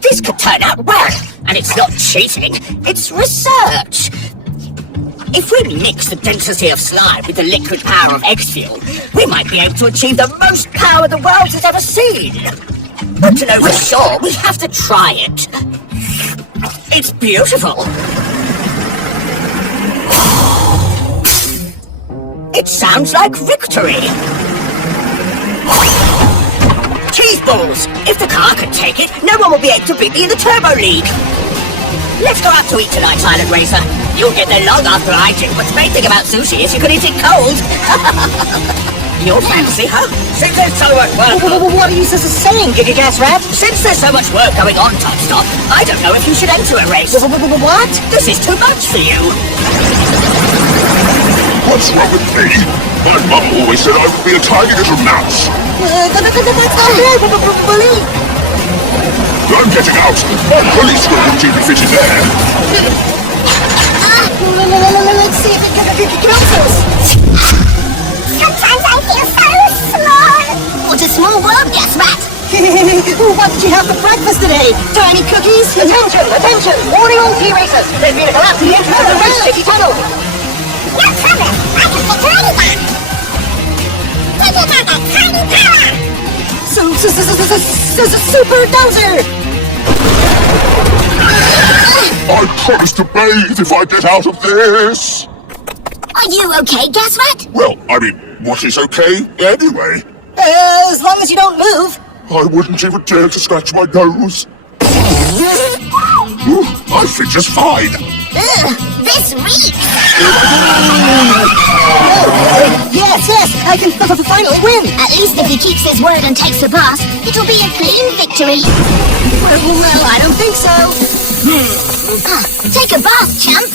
This could turn out well, and it's not cheating, it's research. If we mix the density of slime with the liquid power of egg fuel, we might be able to achieve the most power the world has ever seen. But to know for sure, we have to try it. It's beautiful. It sounds like victory. Cheese balls! If the car could take it, no one will be able to beat me in the Turbo League. Let's go out to eat tonight, Silent Racer. You'll get there long after I do. What's the main thing about sushi is you can eat it cold. Your fancy, huh? Since there's so much work... What are you saying, Giga Gas Rat? Since there's so much work going on, Top Stop, I don't know if you should enter a race. What? This is too much for you. What's wrong with me? My mum always said I would be a tiny little mouse. That's not fair, bully. I'm getting out. My police will not even fit in there. Let's see if it helps us. Sometimes I feel so small. What a small world, Gas Rat. What did you have for breakfast today? Tiny cookies? Attention! Warning all T-Racers! There's been a collapse in the entrance of the Race City Tunnel! No problem. I can fit through anything. Give me back that tiny power. Super dozer! I promise to bathe if I get out of this. Are you okay, Gas Rat? Well, I mean, what is okay anyway? As long as you don't move. I wouldn't even dare to scratch my nose. Ooh, I feel just fine. This reeks. Yes, I can finally win. At least if he keeps his word and takes a bath, it'll be a clean victory. Well, I don't think so. Take a bath, champ.